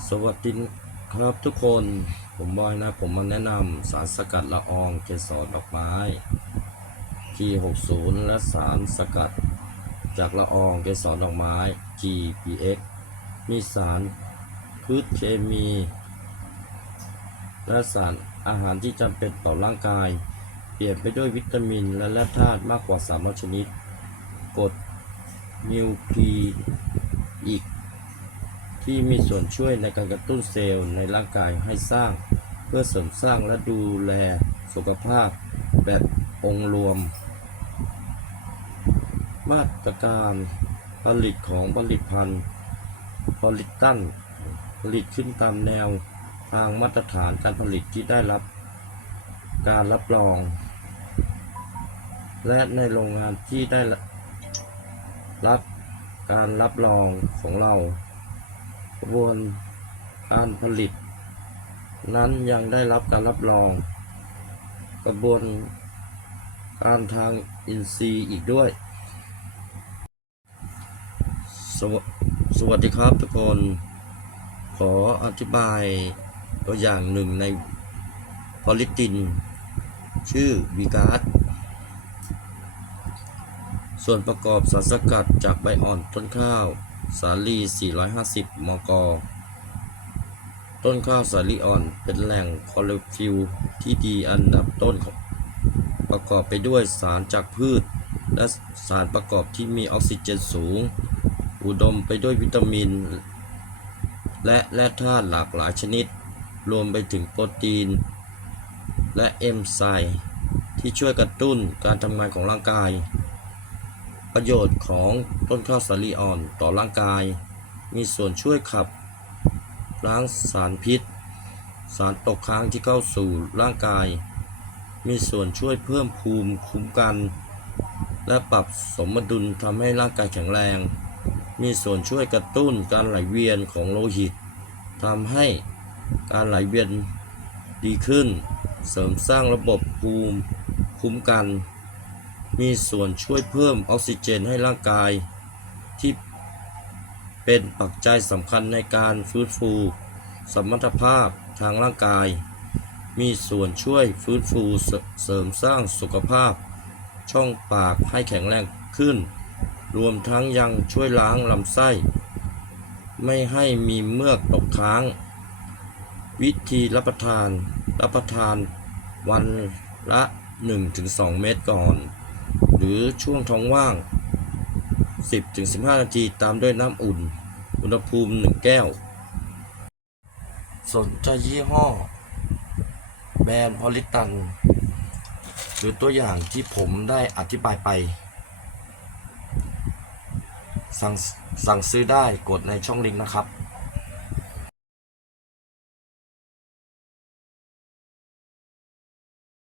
สวัสดีครับทุกคนผมบอยนะ ผมมาแนะนำสารสกัดละอองเกสรดอกไม้ T60 และสารสกัด จากละอองเกสรดอกไม้ GPX มีสารพืชเคมี และสารอาหารที่จำเป็นต่อร่างกาย เปลี่ยนไปด้วยวิตามินและแร่ธาตุมากกว่า 3 ชนิดกรดนิวคลีอิก ที่มีส่วนช่วยในการกระตุ้นเซลล์ในร่างกายให้สร้าง เพื่อเสริมสร้างและดูแลสุขภาพแบบองค์รวม มาตรการผลิตของผลิตภัณฑ์ผลิตตั้นผลิตขึ้นตามแนวทางมาตรฐานการผลิตที่ได้รับการรับรอง และในโรงงานที่ได้รับการรับรองของเรา ระบวนการผลิต นั้นยังได้รับการรับรอง กระบวนการทางอินทรีย์อีกด้วยสวสวัสดีครับทุกคน ขออธิบายตัวอย่างหนึ่งในพอลิติน ชื่อวีกาสส่วนประกอบสารสกัดจากใบอ่อนต้นข้าว สาลี 450 มก ต้นข้าวสาลีอ่อนเป็นแหล่งคลอโรฟิลที่ดีอันดับต้นของประกอบไปด้วยสารจากพืช และสารประกอบที่มีออกซิเจนสูง อุดมไปด้วยวิตามิน และแร่ธาตุหลากหลายชนิด รวมไปถึงโปรตีน และเอนไซม์ที่ช่วยกระตุ้นการทำงานของร่างกาย ประโยชน์ของต้นข้าวสาลีอ่อนต่อร่างกาย มีส่วนช่วยขับล้างสารพิษ สารตกค้างที่เข้าสู่ร่างกาย มีส่วนช่วยเพิ่มภูมิคุ้มกัน และปรับสมดุลทำให้ร่างกายแข็งแรง มีส่วนช่วยกระตุ้นการไหลเวียนของโลหิตทำให้การไหลเวียนดีขึ้น เสริมสร้างระบบภูมิคุ้มกัน มีส่วนช่วยเพิ่มออกซิเจนให้ร่างกาย ที่เป็นปัจจัยสำคัญในการฟื้นฟู สมรรถภาพทางร่างกาย มีส่วนช่วยฟื้นฟูเสริมสร้างสุขภาพ ช่องปากให้แข็งแรงขึ้น รวมทั้งยังช่วยล้างลำไส้ ไม่ให้มีเมือกตกค้าง วิธีรับประทาน รับประทานวันละ 1-2 เม็ดก่อน หรือช่วงท้องว่าง 10-15 นาทีตามด้วยน้ำอุ่น อุณหภูมิ 1 แก้ว สนใจยี่ห้อ แบรนด์พอลิตัน หรือตัวอย่างที่ผมได้อธิบายไป สั่งสั่งซื้อได้กดในช่องลิงก์นะครับ